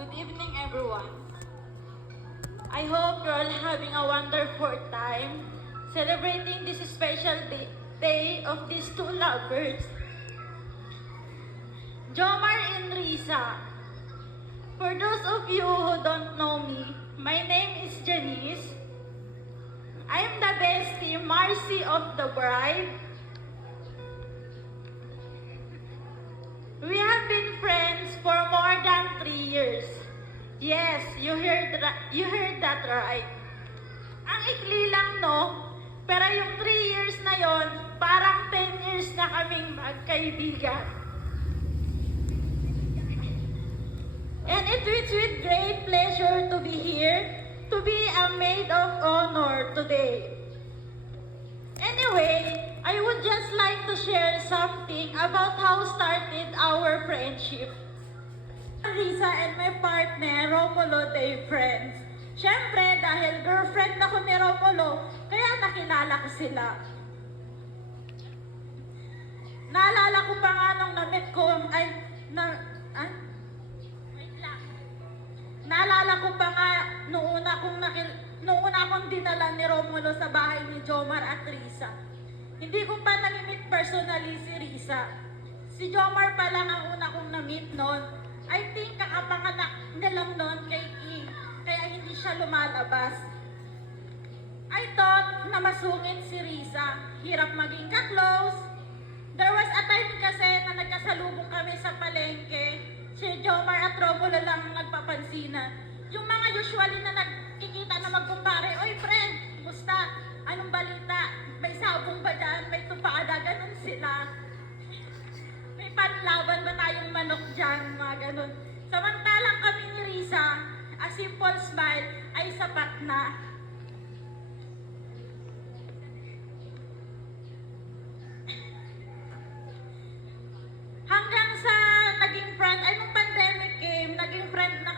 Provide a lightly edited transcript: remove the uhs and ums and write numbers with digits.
Good evening, everyone. I hope you're all having a wonderful time celebrating this special day of these two lovers, Jomar and Risa. For those of you who don't know me, my name is Janice. I am the bestie Marcy of the bride. We have been friends for more than 3 years. Yes, you heard that right. Ang ikli lang, no? Pero yung 3 years na yon, parang 10 years na kaming magkaibigan. And it is with great pleasure to be here, to be a maid of honor today. Anyway, I would just like to share something about how started our friendship. Risa and my partner, Romulo, they friends. Siyempre, dahil girlfriend ako ni Romulo, kaya nakilala ko sila. Naalala ko pa nga nung na-meet ko, Naalala ko pa nga nung una kong dinala ni Romulo sa bahay ni Jomar at Risa. Hindi ko pa na-meet personally si Risa. Si Jomar pa lang ang una kong na-meet noon. I think kakapanganak na lang noon kay E, kaya hindi siya lumalabas. I thought na masungit si Risa, hirap maging ka-close. There was a time kasi na nagkasalubong kami sa palengke. Si Jomar at Romulo lang nagpapansinan. Yung mga usually na nagkikita na magkumpare, "Oy friend, kumusta? Anong balita? May sabong ba dyan? May tupada?" Ganun sila. "May panlaban ba tayong manok dyan?" Mga ganun. Samantalang kami ni Risa, a simple smile ay sapat na.